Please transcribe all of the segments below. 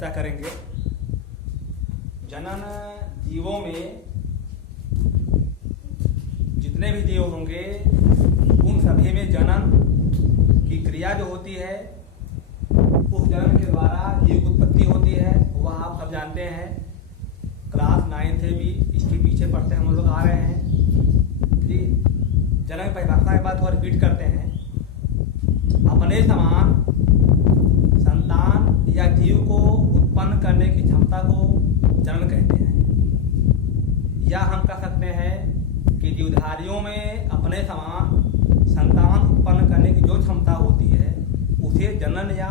चर्चा करेंगे। जनन जीवों में जितने भी जीव होंगे उन सभी में जनन की क्रिया जो होती है, उस जनन के द्वारा जीव की उत्पत्ति होती है। वह आप सब जानते हैं, क्लास 9 से भी इसके पीछे पढ़ते हम लोग आ रहे हैं जी। जनन की परिभाषा के बाद थोड़ा रिपीट करते हैं। अपने समान संतान या जीव को उत्पन्न करने की क्षमता को जनन कहते हैं। या हम कह सकते हैं कि जीवधारियों में अपने समान संतान उत्पन्न करने की जो क्षमता होती है उसे जनन या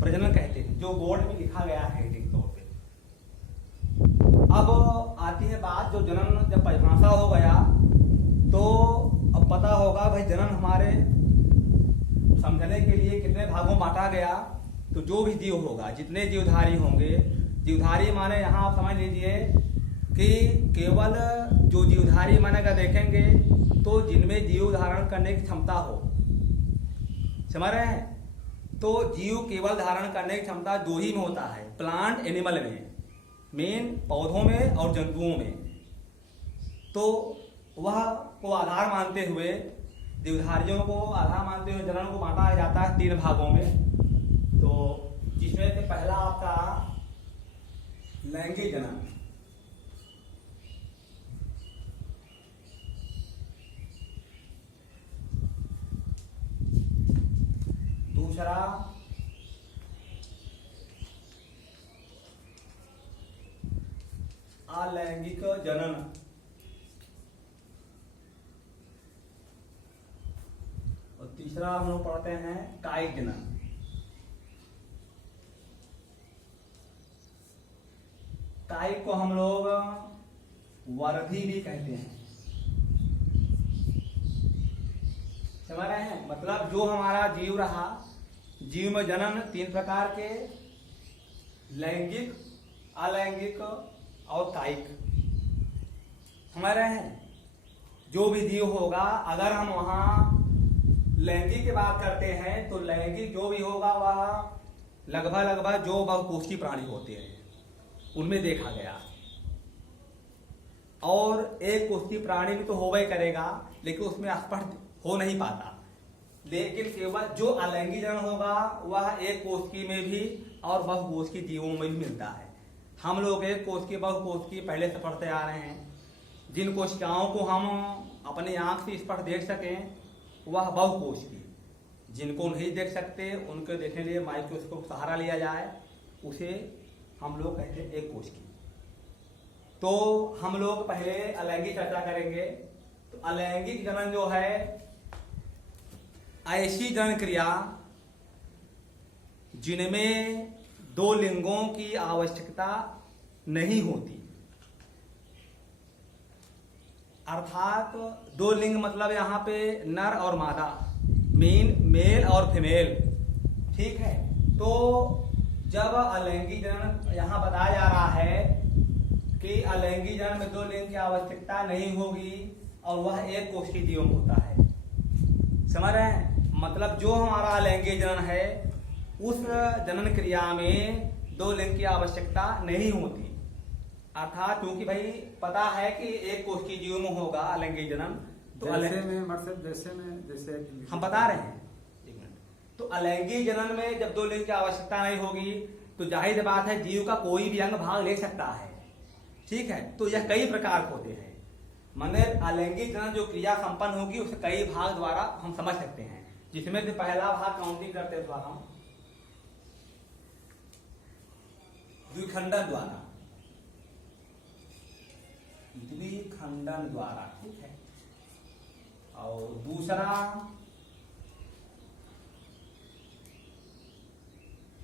प्रजनन कहते हैं, जो बोर्ड में लिखा गया है हेडिंग तौर पे। अब आती है बात, जो जनन जब परिभाषा हो गया तो अब पता होगा भाई जनन हमारे समझने के लिए कितने भागों में बांटा गया। तो जो भी जीव होगा, जितने जीवधारी होंगे, जीवधारी माने यहाँ आप समझ लीजिए कि केवल जो जीवधारी माने अगर देखेंगे तो जिनमें जीव धारण करने की क्षमता हो, समझ रहे हैं। तो जीव केवल धारण करने की क्षमता दो ही में होता है, प्लांट एनिमल में, मेन पौधों में और जंतुओं में। तो वह को आधार मानते हुए, जीवधारियों को आधार मानते हुए जनन को बांटा जाता है 3 भागों में। तो जिसमें से पहला आपका लैंगिक जनन, दूसरा अलैंगिक जनन, और तीसरा हम लोग पढ़ते हैं कायिक जनन। कायिक को हम लोग वर्धी भी कहते हैं, समझ रहे हैं। मतलब जो हमारा जीव रहा, जीव में जनन 3 प्रकार के, लैंगिक, अलैंगिक और कायिक, समझ रहे हैं। जो भी जीव होगा, अगर हम वहां लैंगिक की बात करते हैं तो लैंगिक जो भी होगा वह लगभग जो बहुकोषीय प्राणी होते हैं उनमें देखा गया। और एक कोषीय प्राणी में तो होगा ही करेगा, लेकिन उसमें स्पष्ट हो नहीं पाता। लेकिन केवल जो अलैंगिक जनन होगा वह एक कोशिकी में भी और बहुकोषीय जीवों में भी मिलता है। हम लोग एक कोशिकीय बहुकोशिकीय पहले से पढ़ते आ रहे हैं। जिन कोशिकाओं को हम अपनी आंख से स्पष्ट देख सकें वह बहुकोशिकीय, जिनको नहीं देख सकते उनके देखने लिए माइक्रोस्कोप सहारा लिया जाए, उसे हम लोग कहते हैं एक कोशिकीय। तो हम लोग पहले अलैंगिक चर्चा करेंगे। तो अलैंगिक जनन जो है ऐसी जनन क्रिया जिनमें 2 लिंगों की आवश्यकता नहीं होती, अर्थात 2 लिंग मतलब यहाँ पे नर और मादा, मेल और फीमेल, ठीक है। तो जब अलैंगिक जनन यहाँ बताया जा रहा है कि अलैंगिक जनन में 2 लिंग की आवश्यकता नहीं होगी और वह एक कोशिकीय जीव में होता है, समझ रहे हैं। मतलब जो हमारा अलैंगिक जनन है उस जनन क्रिया में 2 लिंग की आवश्यकता नहीं होती, अर्थात क्योंकि भाई पता है कि एक कोशिकीय जीव में होगा अलैंगिक जनन। तो जैसे हम बता रहे हैं, तो अलैंगिक जनन में जब 2 लिंग की आवश्यकता नहीं होगी तो जाहिर बात है जीव का कोई भी अंग भाग ले सकता है, ठीक है। तो यह कई प्रकार के होते हैं, माने अलैंगिक जनन जो क्रिया संपन्न होगी उसे कई भाग द्वारा हम समझ सकते हैं। जिसमें से पहला भाग काउंटिंग करते हुए हम द्विखंडन द्वारा, ठीक है। और दूसरा,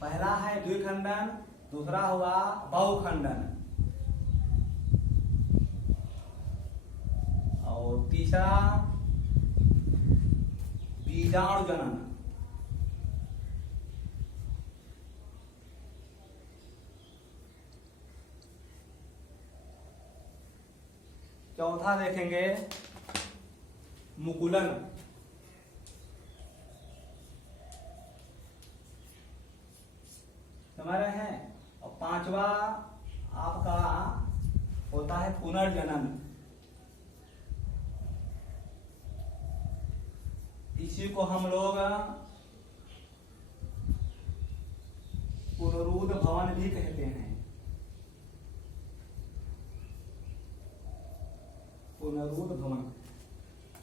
पहला है द्विखंडन, दूसरा हुआ बहुखंडन, और तीसरा बीजाणु जनन। चौथा देखेंगे मुकुलन, समझ रहे हैं। और पुनर्जनन, इसी को हम लोग पुनरुद भवन भी कहते हैं। पुनरुद भवन।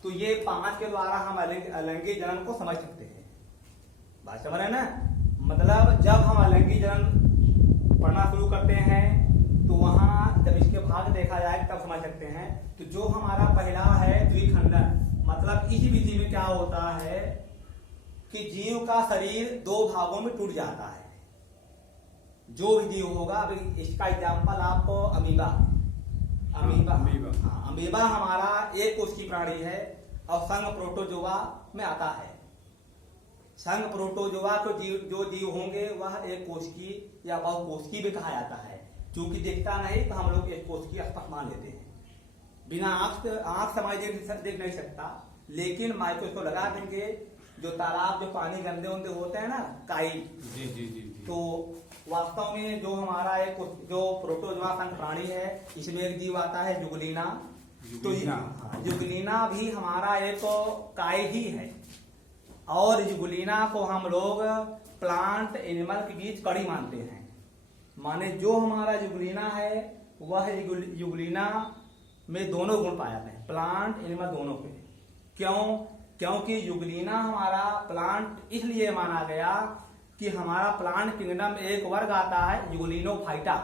तो ये 5 के द्वारा हम अलैंगिक जनन को समझ सकते हैं। बात समझ रहे हैं ना? मतलब जब हम अलैंगिक जनन पढ़ना शुरू करते हैं तो वहां जब इसके भाग देखा जाए तब समझ सकते हैं। तो जो हमारा पहला है द्विखंडन, मतलब इस विधि में क्या होता है कि जीव का शरीर 2 भागों में टूट जाता है। जो विधि होगा, अभी इसका एग्जाम्पल आप अमीबा, हाँ, अमीबा हमारा एक कोश की प्राणी है और संघ प्रोटोजोआ में आता है। संघ प्रोटोजोआ को जो जीव होंगे वह एक कोश की या बहु कोश की भी कहा जाता है। क्योंकि दिखता नहीं तो हम लोग एक कोश की स्पष्ट मान लेते हैं। बिना आंख समझ देख नहीं सकता, लेकिन माइक्रोस्कोप लगा देंगे, जो तालाब जो पानी गंदे उंदे होते हैं ना, काई, जी। तो वास्तव में जो हमारा एक जो प्रोटोजोआ संघ प्राणी है, इसमें एक जीव आता है जुगलीना। तो जुगलीना भी हमारा एक काई ही है। और जुगलीना को हम लोग प्लांट एनिमल के बीच कड़ी मानते हैं। माने जो हमारा जुगलीना है वह जुगलीना में दोनों गुण पाए जाते हैं, प्लांट एनिमल दोनों के। क्यों? क्योंकि जुगलीना हमारा प्लांट इसलिए माना गया कि हमारा प्लांट किंगडम में एक वर्ग आता है जुगलिनोफाइटा,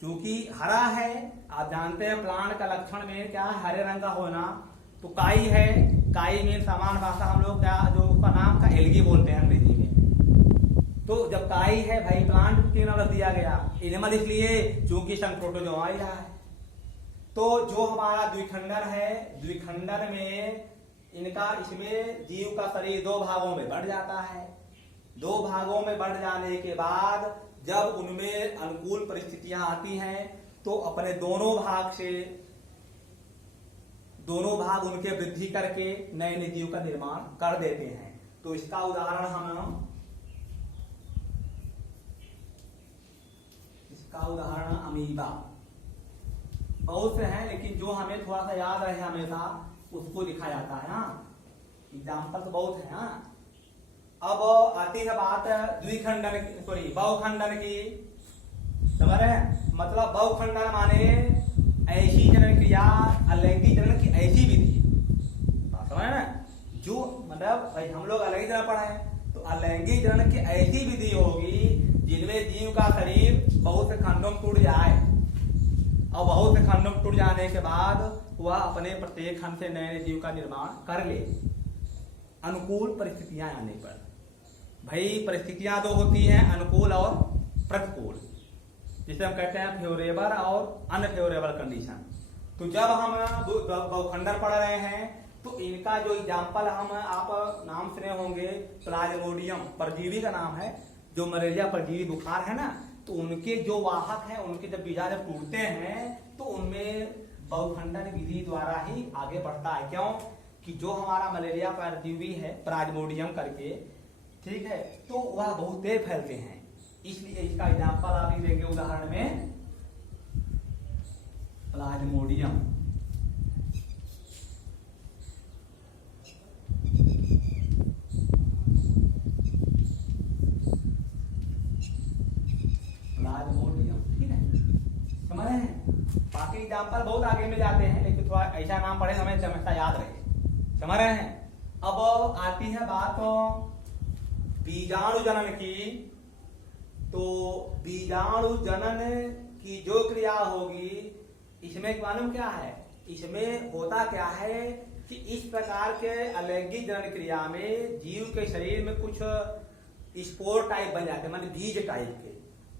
क्योंकि हरा है। आप जानते हैं प्लांट का लक्षण में क्या है, हरे रंग का होना। तो काई है, काई में सामान्य भाषा हम लोग क्या जो उसका नाम का एल्गी बोलते हैं अंग्रेजी में। तो जब काई है भाई, प्लांट किंगडम रख दिया गया। एनिमल इसलिए क्योंकि संघ प्रोटोजोआ ही रहा है। तो जो हमारा द्विखंडन है, द्विखंडन में इनका इसमें जीव का शरीर 2 भागों में बढ़ जाता है। 2 भागों में बढ़ जाने के बाद जब उनमें अनुकूल परिस्थितियां आती हैं तो अपने दोनों भाग उनके वृद्धि करके नए नए जीव का निर्माण कर देते हैं। तो इसका उदाहरण अमीबा। बहुत से हैं, लेकिन जो हमें थोड़ा सा याद रहे हमेशा उसको लिखा जाता है। हाँ, एग्जाम्पल तो बहुत है। हाँ, अब आती है बात बहुखंडन की। समझ रहे हैं? मतलब बहुखंडन माने ऐसी जनन क्रिया, अलैंगिक जनन की ऐसी विधि। समझ रहे ना? जो मतलब भाई हम लोग अलैंगिक जनन पढ़े हैं, तो अलैंगिक जनन की ऐसी विधि होगी जिनमें जीव का शरीर बहुत से खंडों में टूट जाए, और बहुत से खंडों में टूट जाने के बाद वह अपने प्रत्येक खंड से नए जीव का निर्माण कर ले, अनुकूल परिस्थितियां आने पर। भाई परिस्थितियां 2 होती हैं, अनुकूल और प्रतिकूल, जिसे हम कहते हैं फेवरेबल और अनफेवरेबल कंडीशन। तो जब हम बहुखंडन पढ़ रहे हैं तो इनका जो एग्जाम्पल आप नाम सुने होंगे, प्लाज्मोडियम परजीवी का नाम है, जो मलेरिया परजीवी बुखार है ना, तो उनके जो वाहक हैं, उनके जब बीजा जब टूटते हैं तो उनमें बहुखंडन विधि द्वारा ही आगे बढ़ता है। क्यों? कि जो हमारा मलेरिया परजीवी है प्लाज्मोडियम करके, ठीक है, तो वह बहुत तेज फैलते हैं। इसलिए इसका एग्जाम्पल आप ही देंगे उदाहरण में प्लाज्मोडियम। ठीक है, समझ रहे हैं? बाकी एग्जाम्पल बहुत आगे में जाते हैं, लेकिन थोड़ा ऐसा नाम पढ़े हमें हमेशा याद रहे। समझ रहे हैं? अब आती है बात बीजाणु जनन की। तो बीजाणु जनन की जो क्रिया होगी, इसमें मालूम क्या है? इसमें होता क्या है कि इस प्रकार के अलैंगिक जनन क्रिया में जीव के शरीर में कुछ स्पोर टाइप बन जाते हैं, माने बीज टाइप के।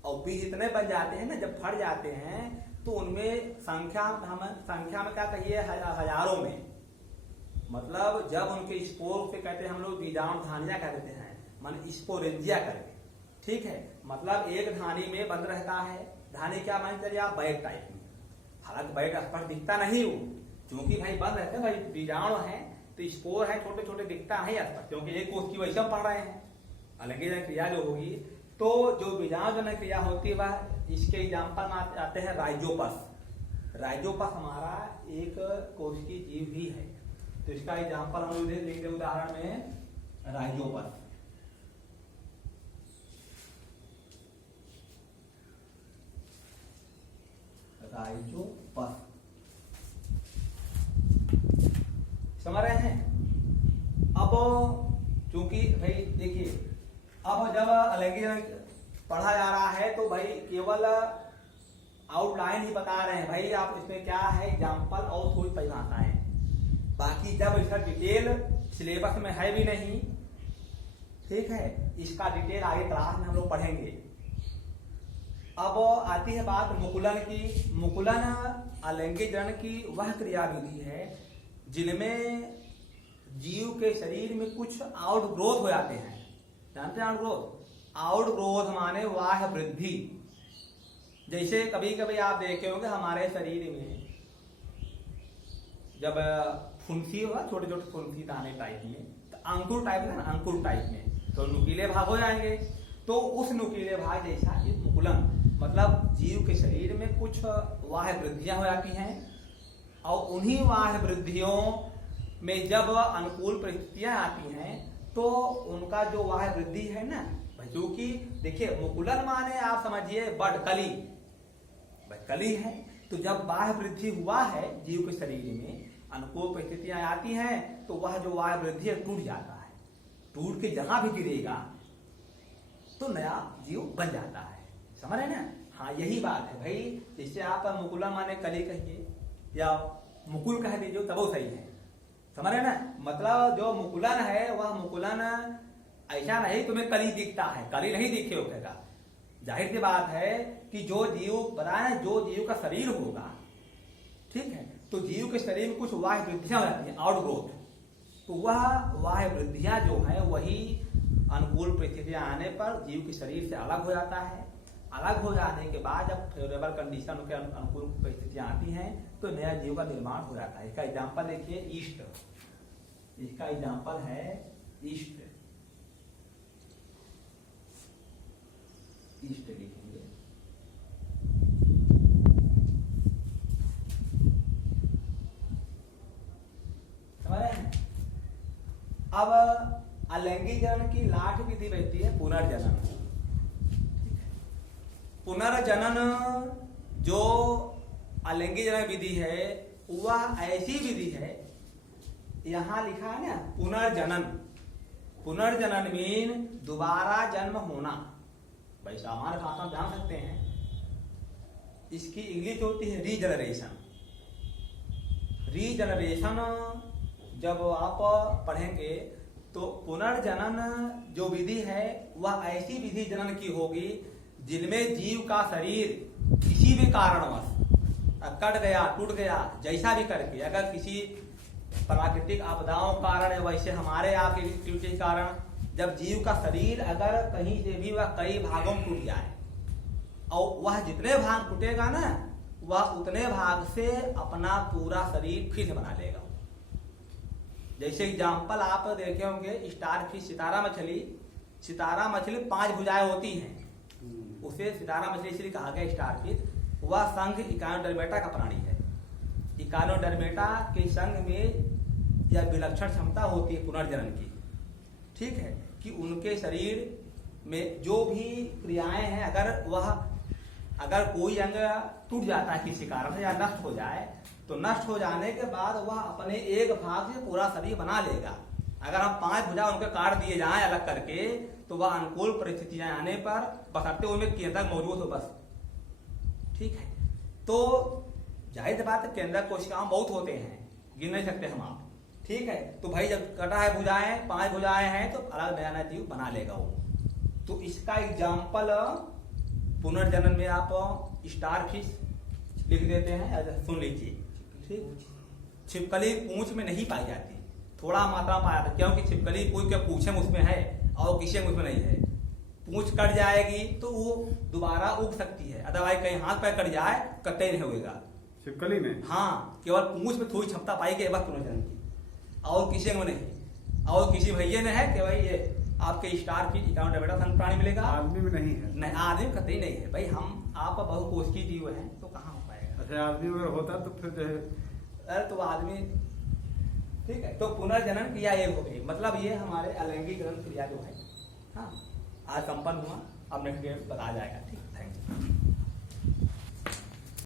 और बीज इतने बन जाते हैं ना, जब फट जाते हैं तो उनमें संख्या में क्या कहिए, हजारों में। मतलब जब उनके स्पोर से कहते हैं हम लोग बीजाणु धानियां कह देते हैं, माने स्पोरेंजिया करके। ठीक है, मतलब एक धानी में बंद रहता है। धानी क्या मान चलिए आप, बैग टाइप में। हालांकि बैग स्पष्ट दिखता नहीं हो, क्योंकि भाई बंद रहते हैं, भाई बीजाणु है तो स्पोर है, छोटे छोटे दिखता है स्पष्ट, क्योंकि एक कोष की वैसे पढ़ रहे हैं। अलैंगिक क्रिया जो होगी, तो जो बीजाणु जनन क्रिया होती है वह इसके एग्जाम्पल में आते हैं राइजोपस। राइजोपस हमारा एक कोशिकीय जीव ही है। तो इसका एग्जाम्पल हम लोग लिख दे उदाहरण में राइजोपस। राइजोपस समझ रहे हैं। अब चूंकि भाई देखिए, अब जब अलैंगिक जनन पढ़ा जा रहा है तो भाई केवल आउटलाइन ही बता रहे हैं, भाई आप इसमें क्या है एग्जाम्पल और थोड़ी परिभाषाएं, बाकी जब इसका डिटेल सिलेबस में है भी नहीं, ठीक है, इसका डिटेल आगे क्लास में हम लोग पढ़ेंगे। अब आती है बात मुकुलन की। मुकुलन अलैंगिक जनन की वह क्रियाविधि है जिनमें जीव के शरीर में कुछ आउटग्रोथ हो जाते हैं। जानते हैं आउटग्रोथ? आउटग्रोथ माने वाह वृद्धि। जैसे कभी कभी आप देखे होंगे हमारे शरीर में जब फुंसी होगा, छोटे छोटे फुंसी दाने टाइप में, तो अंकुर टाइप में, अंकुर टाइप में तो नुकीले भाग हो जाएंगे। तो उस नुकीले भाग जैसा एक मुकुलन, मतलब जीव के शरीर में कुछ वाह वृद्धियां हो जाती हैं और उन्हीं वाह वृद्धियों में जब अनुकूल परिस्थितियां आती हैं तो उनका जो वाह वृद्धि है ना, क्योंकि देखिए मुकुलन माने आप समझिए बड कली, कली है। तो जब वाह वृद्धि हुआ है जीव के शरीर में, अनुकूल परिस्थितियां आती हैं तो वह जो वाह वृद्धि है टूट जाता है। टूट के जहां भी गिरेगा तो नया जीव बन जाता है। समझ रहे ना? हाँ, यही बात है भाई। जैसे आप मुकुलन माने कली कहिए या मुकुल कह दीजिए तब वो सही है। समझ रहे ना? मतलब जो मुकुलन है वह मुकुलन ऐसा नहीं तुम्हें कली दिखता है, कली नहीं दिखे होगा। जाहिर सी बात है कि जो जीव बताए, जो जीव का शरीर होगा, ठीक है, तो जीव के शरीर में कुछ वाह वृद्धियां हो जाती हैं, आउटग्रोथ। तो वह वाह वृद्धियां जो है वही अनुकूल परिस्थितियां आने पर जीव के शरीर से अलग हो जाता है। अलग हो जाने के बाद जब फेवरेबल कंडीशन के अनुकूल परिस्थितियां आती हैं तो नया जीव का निर्माण हो जाता है। इसका एग्जाम्पल देखिए ईस्ट। इसका एग्जाम्पल है ईस्ट। ईस्ट लिखेंगे। समझ रहे हैं? अब अलैंगिक जनन की लास्ट विधि बहती है पुनर्जनन। पुनर्जनन जो अलैंगिक जनन विधि है वह ऐसी विधि है, यहां लिखा है ना पुनर्जनन। पुनर्जनन मीन दोबारा जन्म होना। भाई सामान्य भाषा में जान सकते हैं, इसकी इंग्लिश होती है रीजनरेशन। रीजनरेशन जब आप पढ़ेंगे तो पुनर्जनन जो विधि है वह ऐसी विधि जनन की होगी जिनमें जीव का शरीर किसी भी कारणवश कट गया, टूट गया, जैसा भी करके, अगर किसी प्राकृतिक आपदाओं के कारण, वैसे हमारे आपके एक्टिविटी के कारण, जब जीव का शरीर अगर कहीं से भी वह कई भागों में टूट जाए और वह जितने भाग टूटेगा ना वह उतने भाग से अपना पूरा शरीर फिर से बना लेगा। जैसे एग्जाम्पल आप देखे होंगे स्टार फिश, सितारा मछली। सितारा मछली 5 भुजाएं होती हैं, उसे सितारा मछली इसलिए कहा गया स्टार फिश। वह संघ इकानोडर्मेटा का प्राणी है। इकानोडर्मेटा के संघ में यह विलक्षण क्षमता होती है पुनर्जनन की, ठीक है, कि उनके शरीर में जो भी क्रियाएं हैं, अगर कोई अंग टूट जाता है किसी कारण से या नष्ट हो जाए तो नष्ट हो जाने के बाद वह अपने एक भाग से पूरा शरीर बना लेगा। अगर हम 5 भुजा उनके काट दिए जाएं अलग करके तो वह अनुकूल परिस्थितियां आने पर बशर्ते उनमें केंद्रक मौजूद हो बस, ठीक है। तो जाहिर बात है केंद्रक कोशिकाएं बहुत होते हैं, गिन नहीं सकते हम आप, ठीक है। तो भाई जब कटा है भुजाएं, 5 भुजाएं हैं तो अलग नया नया जीव बना लेगा वो। तो इसका एग्जाम्पल पुनर्जनन में आप स्टार फिश लिख देते हैं, सुन लीजिए, ठीक। छिपकली पूंछ में नहीं पाई जाती, थोड़ा मात्रा में पाया जाता, क्योंकि छिपकली पूंछ के पूछे में उसमें है और किसी में उसमें नहीं है। पूंछ कट जाएगी तो वो दोबारा उग सकती है, अदरवाइज कहीं हाथ पैर कट जाए कतई नहीं होगा छिपकली में। हाँ, केवल पूंछ में थोड़ी क्षमता पाई गई बस पुनर्जनन की, और किसी में नहीं। और किसी भैया ने है कि भाई ये आपके स्टार फिश इकानोडर्मेटा संघ प्राणी मिलेगा, आदमी में नहीं है। नहीं, आदमी कतई नहीं है भाई। हम आप बहुकोशिकीय जीव हैं तो कहाँ हो पाएगा। जैसे आदमी अगर होता तो फिर जो है अरे तो आदमी ठीक है। तो पुनर्जनन क्रिया एक हो गई, मतलब ये हमारे अलैंगिक जनन क्रिया जो है हाँ आज संपन्न हुआ। अब नेक्स्ट बताया जाएगा। ठीक, थैंक यू।